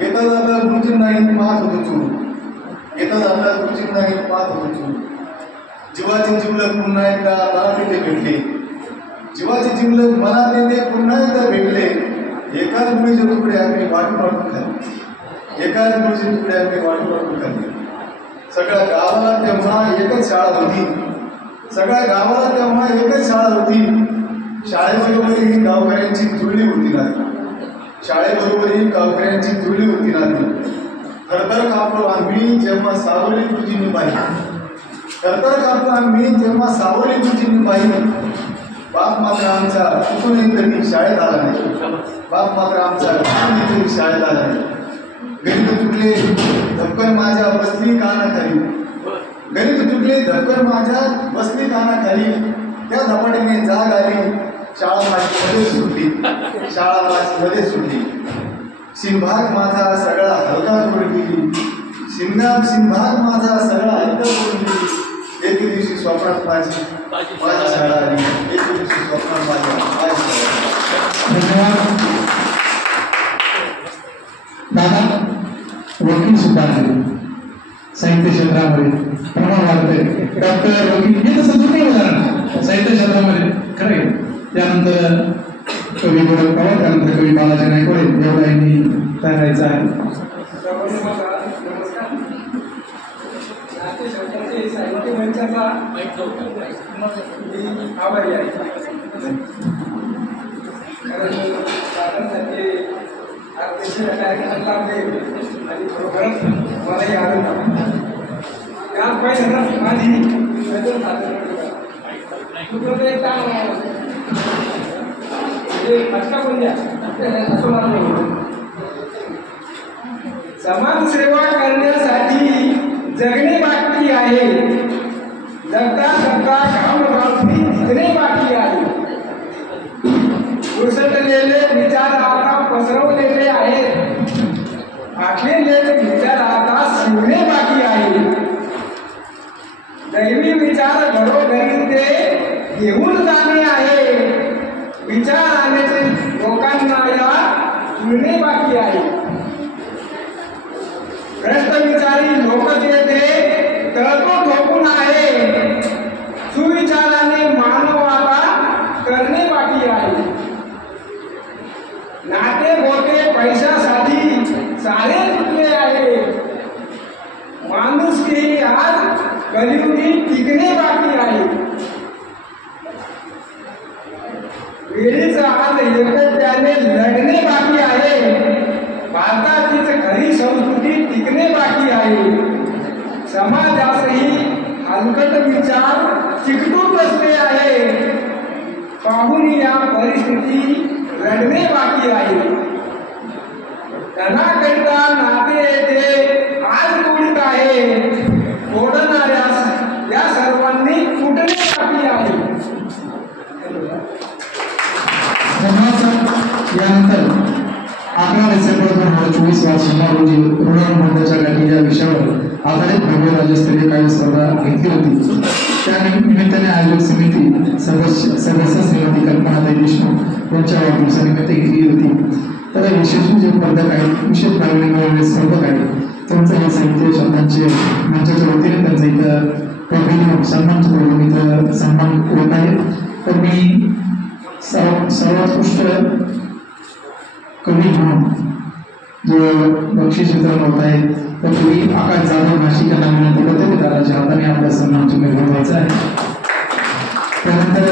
येता जाता गुरुजींनाही पाहत होतो चोरून, येता जाता गुरुजींनाही पाहत होतो चोरून. जीवाचे जिवलग पुन्हा एकदा मला तिथे भेटले, जीवाचे जिवलग मला तिथे पुन्हा एकदा भेटले. एकाच मुळीचे तुकडे आम्ही वाटून वाटून खाल्ले, एकाच मुळीचे तुकडे आम्ही वाटून वाटून खाल्ले. सगळ्या गावाला तेव्हा एकच शाळा होती, सगळ्या गावाला तेव्हा एकच शाळा होती. शाळेबरोबरही गावकऱ्यांची जुळली होती ना, शाळेबरोबरही गावकऱ्यांची जुळली होती ना. थरथर कापलो आम्ही जेव्हा सावली गुरुजींनी पाहिली, थरथर कापलो आम्ही जेव्हा सावली गुरुजींनी पाहिली. बाप मात्र आमचा कुठूनही कधी शाळेत आला नाही, बाप मात्र आमचा कुठूनही कधी शाळेत आला नाही. गणित तुटले धक्कन माझ्या बसली कानाखाली, गणित तुटले धक्कन माझ्या बसली कानाखाली. त्या झपाटीने जाग आली, शाळा माझी मध्ये सुटली, शाळा माझी मध्ये सुटली. सिंभाग माझा सगळा हलका करून गेली, सिंभाग माझा सगळा हलका करून गेली. एक दिवशी स्वप्नात माझी शाळा आली, एक दिवशी स्वप्नात माझी धन्यवाद दादा. वकील सुद्धा आहे साहित्य क्षेत्रामध्ये प्रमाण वाढतंय, डॉक्टर वकील हे तसं दुर्मिळ उदाहरण साहित्य क्षेत्रामध्ये खरं आहे. त्यानंतर कवी गोरख पवार, त्यानंतर कवी बालाजी नायकवडे एवढा यांनी तयारायचं आहे. साहित्य मंचाचा आभारी आहे, कारण दादांसाठी कार्यक्रमाला आणि खरोखरच मलाही आनंद आहे. त्याच पाहिजे माझी फटका पण द्या असं मला समाजसेवा करण्यासाठी जगणे बाकी आहे, जगता जगता कामगावती दिसणे बाकी आहे. उसटलेले विचार आता पसरवलेले आहेत, आखलेले विचार आता शिवणे बाकी आहे. दैवी विचार घरोघरी ते घेऊन जाणे आहे, विचार आणण्याचे लोकांना या जुळणे बाकी आहे. भ्रष्ट विचारी लोक जे ते तळतो ठोकून आहे, सुविचाराने मानवाला करणे बाकी आहे. नाते गोते पैशासाठी सारे तुटले आहे, माणुसकी आज कलियुगी टिकणे बाकी आहे. वेळीच आज एकत्याने लढणे बाकी आहे, भारताचीच खरी संस्कृती टिकणे बाकी आहे. समाजातही हलकट विचार चिकटून बसले आहे, पाहून या परिस्थिती रडणे बाकी आहे. धनाकरिता नाते येते आज तोडीत आहे, तोडणाऱ्या या सर्वांनी तुटणे बाकी आहे. यानंतर 11 डिसेंबर 2024 सोमवार रोजी ऋणानुबंधाच्या गाठी या विषयावर आधारित भव्य राज्यस्तरीय काही स्पर्धा घेतली होती. त्या निमित्ताने आयोजक समिती सदस्य श्रीमती कल्पनाताई देशमुख यांच्या वाढदिवसानिमित्त घेतली होती. तर विशेष जे स्पर्धक आहेत, विशेष प्रावीण्य मिळवलेले स्पर्धक आहेत, त्यांचं हे साहित्य शब्दांचे मंचाच्या वतीने त्यांचं इथं प्रवीण सन्मान इथं सन्मान होत आहे. तर मी सर्वोत्कृष्ट कवी म्हणून जो बक्षीस वितरण होत आहे तर कवी आकाश जाधव नाशिक यांना विनंती करतो की दादाच्या हाताने आपला सन्मान तुम्ही घडवायचा आहे. त्यानंतर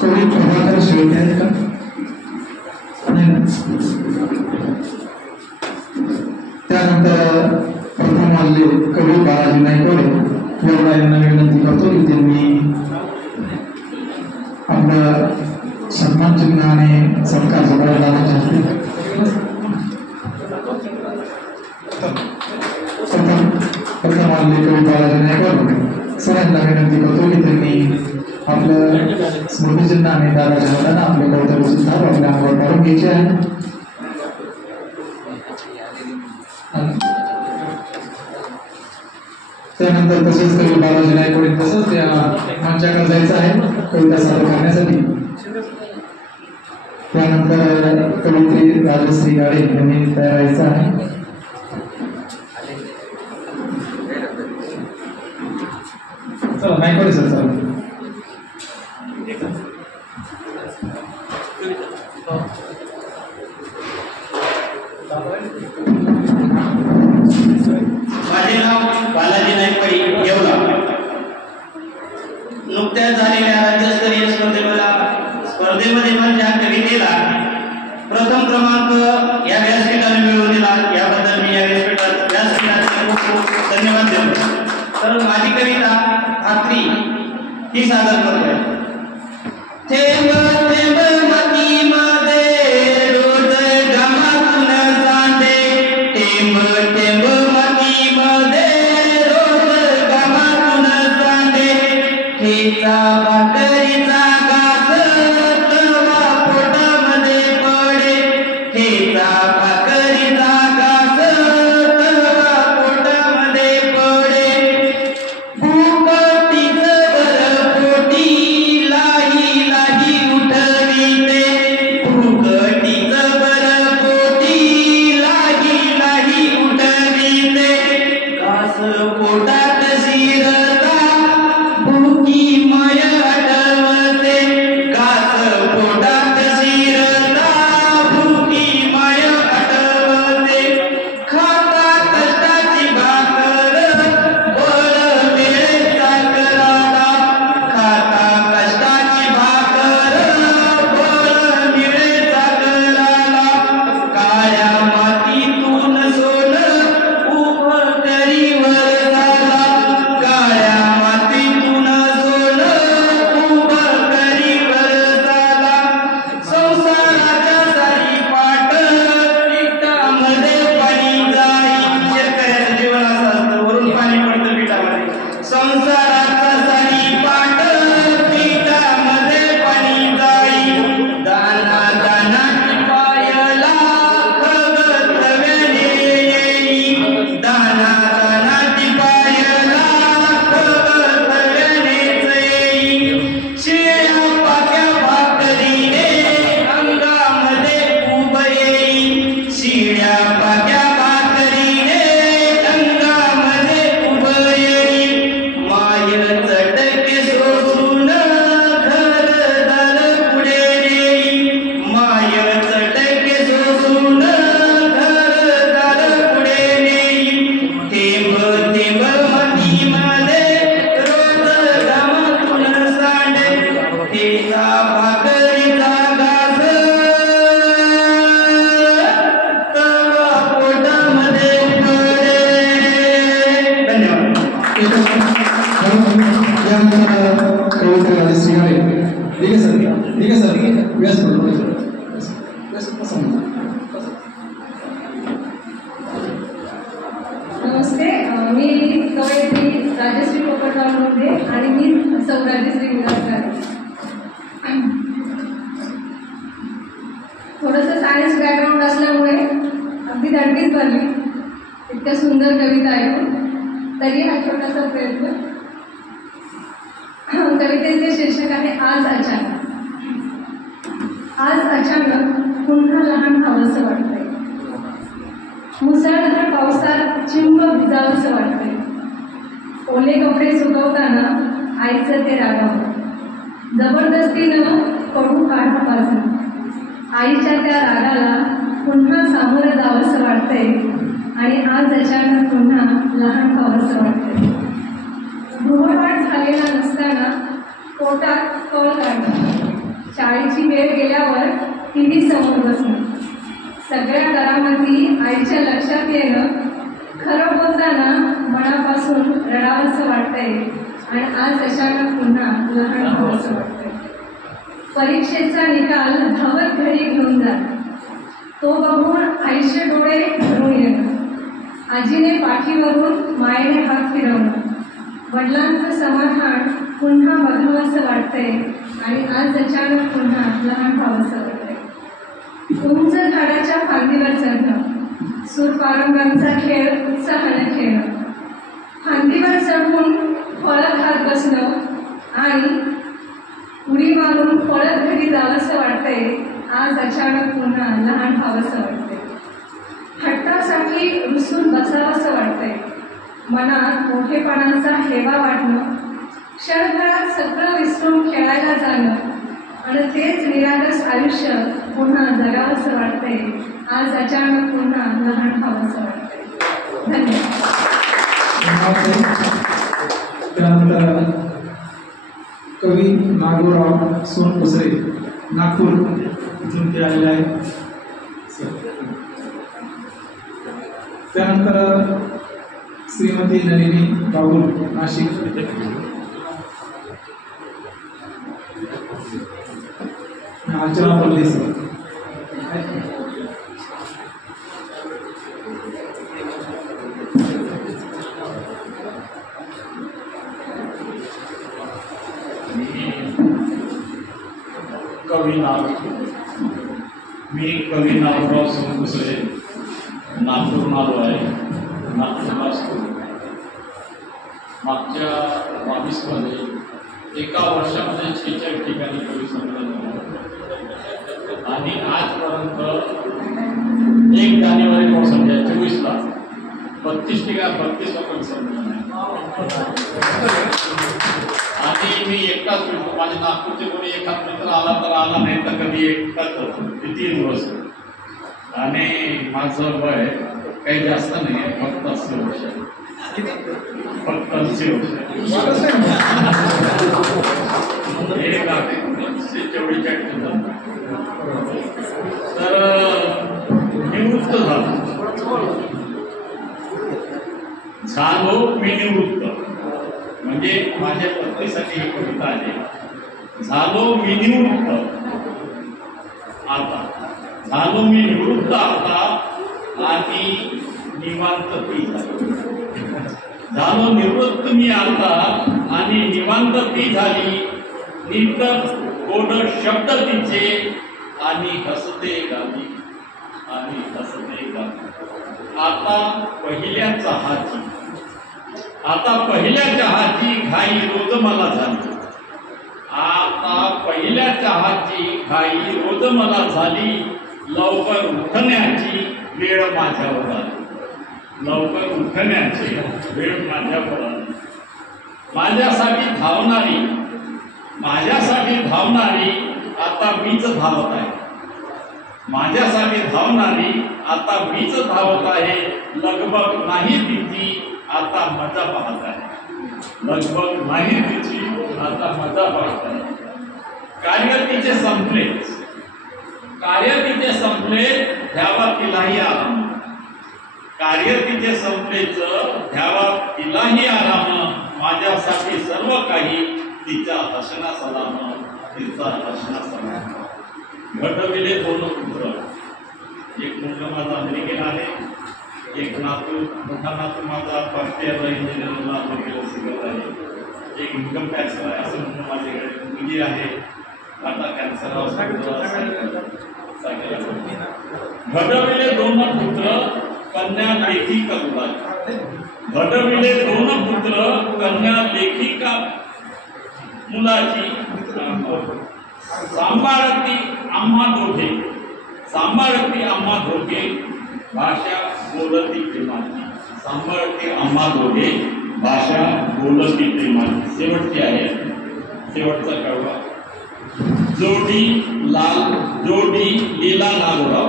कवी प्रभाकर शेळके आहेत का? त्यानंतर प्रथम वाजले कवी बालाजी नायकवडे एवढा यांना विनंती करतो की त्यांनी आपलं सन्मान चिन्ह आणि सत्कार सगळ्या दादाच्या हस्ते प्रथम वाजले कवी बालाजी नायकवडे सगळ्यांना विनंती करतो की त्यांनी आपलं स्मृतिचिन्ह आणि दादाच्या हाताने आपले कर्तव्य सुद्धा आपल्या अंगावर काढून घ्यायचे आहे. त्यानंतर तसेच कवी बालाजी नायकवडे तसंच त्या आमच्याकडे जायचं आहे कविता सादर करण्यासाठी. त्यानंतर कवयित्री राजश्री गाडे यांनी तयार व्हायचं आहे. चला नायकवडे सर चला. माझे नाव बालाजी नायकवडी येवला. नुकत्याच झालेल्या राज्यस्तरीय स्पर्धेमध्ये माझ्या कवितेला प्रथम क्रमांक या व्यासपीठाने मिळवून दिला. याबद्दल मी या व्यासपीठाचे खूप खूप धन्यवाद देतो. तर माझी कविता खात्री ही सादर करतोय. थेंब थेंब मातीमध्ये रोज घामातून सांडे, थेंब थेंब मातीमध्ये रोज घामातून सांडे, ठेचा भाकरीचा घास तवा पोटामध्ये पडे, ठेचा भाकरीचा घास तवा पोटामध्ये पडे, भूक तीच बर पोटी लाही लाही उठविते, भूक तीच बर पोटी लाही लाही उठविते, घास पोटात शिरता भूकी माय आठवते, घास पोटात शिरता भूकी माय आठवते, खाता कष्टाची भाकर बळ मिळे साखराला, खाता कष्टाची भाकर बळ मिळे साखराला, काळ्या मातीतून सोनं उभं करी वरसाला, काळ्या मातीतून सोनं उभं करी वरसाला, संसाराच्या सारी पाट पिठामध्ये पाणी जाई, शेतकऱ्याचं जीवन असं असतं, वरून पाणी पडतं पिठामध्ये, संसाराचा सारी पाट पिठामध्ये पाणी जाई, दाना दाना टिपायला खग तव्याने येई, दाना दाना टिपायला खग तव्यानेच येई, शिळ्या पाक्या भाकरीने अंगामध्ये उभ येई, शिळ्या पाक्या भाकरीने अंगामध्ये उभ येई, माय चटके सोसून घरदार पुढे नेई, माय चटके सोसून घरदार पुढे नेई, थेंब थेंब मातीमध्ये रोज घामातून सांडे, ठेचा भाकरीचा घास तवा पोटामध्ये पडे. धन्यवाद. त्यानंतर कवयित्री राजश्री गाडे. ठीक आहे सर, ठीक आहे सर, व्यास नमस्ते, मी कवयित्री राजश्री पोपटराव मोरे आणि मी सौ राजश्री विलासकर. थोडंसं सायन्स बॅकग्राऊंड असल्यामुळे अगदी धडकीच भरली इतक्या सुंदर कविता ऐकून. तरी हा छोटासा प्रयत्न. कवितेचे शीर्षक आहे आज अचानक. आज अचानक पुन्हा लहान व्हावंसं वाटतंय, मुसळधार पावसात चिंब भिजावंसं वाटतंय, ओले कपडे सुकवताना आईचं ते रागावं, जबरदस्तीनं कडू काढा पाजणं, आईच्या त्या रागाला पुन्हा सामोरं जावंसं वाटतंय आणि आज अचानक पुन्हा लहान व्हावंसं वाटतंय. गृहपाठ झालेला नसताना पोटात कळ काढणं, शाळेची वेळ गेल्यावर टीव्ही समोर बसणं, सगळ्या घरामध्ये आईच्या लक्षात येणं, खरं बोलताना मनापासून रडावंसं वाटतंय आणि आज अचानक पुन्हा लहान व्हावंसं वाटतंय. परीक्षेचा निकाल धावत घरी घेऊन जाणं, तो बघून आईचे डोळे भरून येणं, आजीने पाठीवरून मायेने हात फिरवणं, वडिलांचं समाधान पुन्हा बघावंसं वाटतंय आणि आज अचानक पुन्हा लहान व्हावंसं वाटतंय. उंच झाडाच्या फांदीवर चढणं, सूरपारंब्यांचा खेळ उत्साहाने खेळणं, फांदीवर चढून फळं खात बसणं आणि उडी मारून पळत घरी जावंसं वाटतंय. आज अचानक पुन्हा लहान व्हावंसं वाटतंय. हट्टासाठी रुसून बसावंसं वाटतंय. मनात मोठेपणाचा हेवा वाटणं, क्षणभरात सगळं विसरून खेळायला जाणं आणि तेच निरागस आयुष्य पुन्हा जगावंसं वाटतंय. आज अचानक पुन्हा लहान व्हावंसं वाटतंय. धन्यवाद. त्यानंतर कवी नागोराव सोनकुसरे नागपूर इथून ते आलेले आहेत. त्यानंतर श्रीमती नलिनी बाबुल नाशिक. अर्चना परदेशी. मी कवी नागोराव सोनकुसरे नागपूरून आलो आहे. नागपूरला असतो. मागच्या 22मध्ये एका वर्षामध्ये 46 ठिकाणी कवी संमेलन झालं आणि आजपर्यंत 1 जानेवारी पासून 24ला 32 कवी संमेलन आहे. आणि मी एकटाच मिळतो. माझे नागपूरचे कोणी एखाद मित्र आला तर आला, नाही तर कधी एकटाच होतो. 3 वर्ष. आणि माझं वय काही जास्त नाही आहे, फक्त 80 वर्ष. फक्त 80 वर्ष. 44 तर निवृत्त झालो मी निवृत्त. म्हणजे माझ्या पत्नीसाठी ही कविता आहे. झालो मी निवृत्त आता, झालो मी निवृत्त आता आणि निवांत ती झाली. झालो निवृत्त मी आता आणि निवांत ती झाली. नीट गोड शब्द तिचे आणि हसते गावी, आणि हसते गावी. आता पहिल्या चहाची, आता पहिल्या चहाची घाई रोज मला झाली. आता पहिल्या चहाची घाई रोज मला झाली. लवकर उठण्याची वेळ माझ्यावर आली. लवकर उठण्याची वेळ माझ्यावर आली. माझ्यासाठी धावणारी आता मीच धावत आहे. माझ्यासाठी धावणारी आता मीच धावत आहे. लगबग नाही तिची आता मजा पाहत आहे. लगबग नाही तिची आता मजा पाहत आहे. कार्य तिचे संपले द्यावा तिलाही आराम. कार्य तिचे संपलेच द्यावा तिलाही आराम. माझ्यासाठी सर्व काही तिचा हसना सलाम, तिचा हसना सलाम. घडविले 2 पुत्र. एक मुलगा माझा अमेरिकेला आहे. एक नातू, मोठा नातू माझा फर्स्ट इंजिनिअरला अमेरिकेला शिकत आहे. एक इन्कम टॅक्सला आहे. असं म्हणून माझ्याकडे मुलगी आहे. आता कॅन्सर घडविले 2 पुत्र कन्या लेखिका मुलाची. घडविले 2 पुत्र कन्या लेखिका मुलाची. सांभाळती आम्हा दोघे भाषा बोलती प्रेमाची. सांभाळते आम्हा दोघे भाषा बोलती प्रेमाची. शेवटची आहे, शेवटचा कळवा. जोडी लीला नागोराव.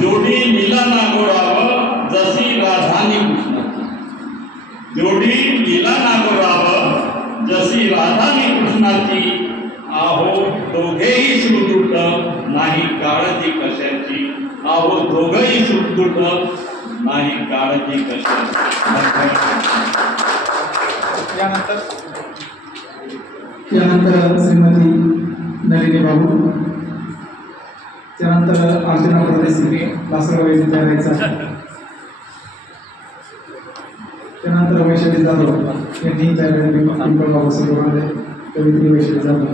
जोडी लीला नागोराव जशी राधानी कृष्णाची. जोडी लीला नागोराव जशी राधानी कृष्णाची. आहो दोघेही सुटूट नाही काळजी कशाची. आहो दोघेही सुटूट नाही काळजी कशाची. त्यानंतर श्रीमती नलिनी बाबू. त्यानंतर अर्चना परदेशी लासराव विद्यालयाचा. त्यानंतर वैशाली जाधव यांनी त्यावेळी बाबा सर्वमध्ये कवित्री वैशाली जाधव.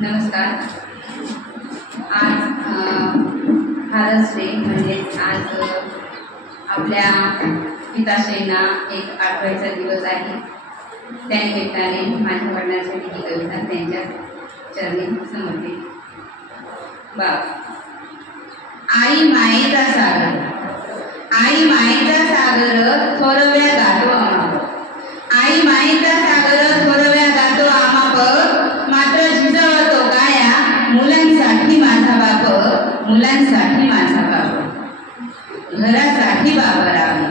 नमस्कार. आज फादर्स डे म्हणजे आज आपल्या पिताश्रींना एक आठवायचा दिवस आहे. त्यानिमित्ताने माझ्या वडिलांसाठी ही कविता त्यांच्या चरणी समर्पित. आई मायेचा सागर, आई मायेचा सागर थोरव्या गातो आमाप. आई मायेचा सागर थोरव्या गातो आमाप. मात्र झिजवतो काया मुलांसाठी माझा बाप, मुलांसाठी माझा बाप. घरासाठी बाप रावे,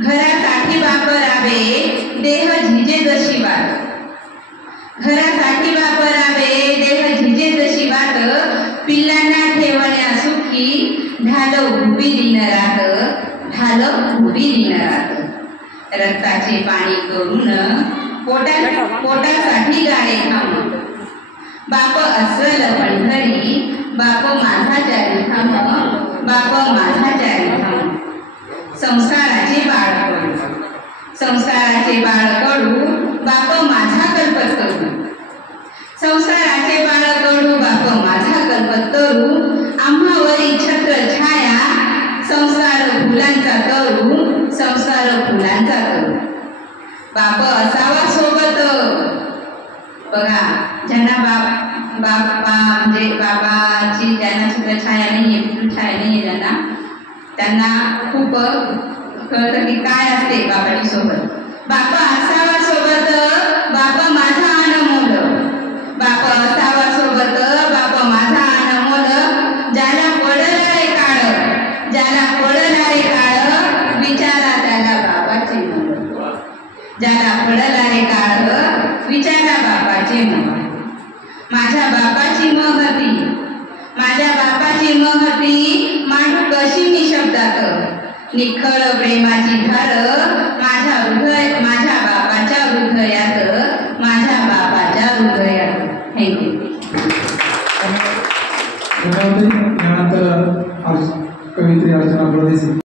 घरासाठी बाप रावे देह झिजे जशी वाट. घरासाठी बाप रावे देह झिजे जशी वाट. पिल्लांना ठेवण्या सुखी ढाल उभी दिनरात, ढाल उभी दिनरात. रक्ताचे पाणी करून पोटासाठी गाडे थांब. बाप अस्सल पंढरी, बाप माझा चारी थांब, बाप माझा चारी थांब. संसाराचे बाळ कडू, संसाराचे बाळ कडू बाप माझा कल्पत करू. संसाराचे बाळ कडू बाप माझा कल्पत करू. आम्हावरी छत्र छाया संसार फुलांचा करू, संसार फुलांचा करू. बाप असावा सोबत. बघा ज्यांना बापा म्हणजे बाबाची ज्यांना छत्र छाया नाहीये, पितृ छाया नाहीये ज्यांना, त्यांना खूप कळतं की काय असते बापाची सोबत. बाप असावा सोबत, बाप माझा अनमोल. बाप असावा सोबत, बाप माझा अनमोल. ज्याला पडला रे काळ, ज्याला पडला रे काळ विचारा त्याला बाबाचे मोल. ज्याला पडला रे काळ विचारा बाबाचे मोल. माझ्या बापाची महती, माझ्या बापाची महती मांडू कशी मी शब्दात. निखळ प्रेमाची धार माझ्या हृदय, माझ्या बापाच्या हृदयात, माझ्या बापाच्या हृदयात. थँक्यू. यानंतर कवित्री अर्चना प्रदेशी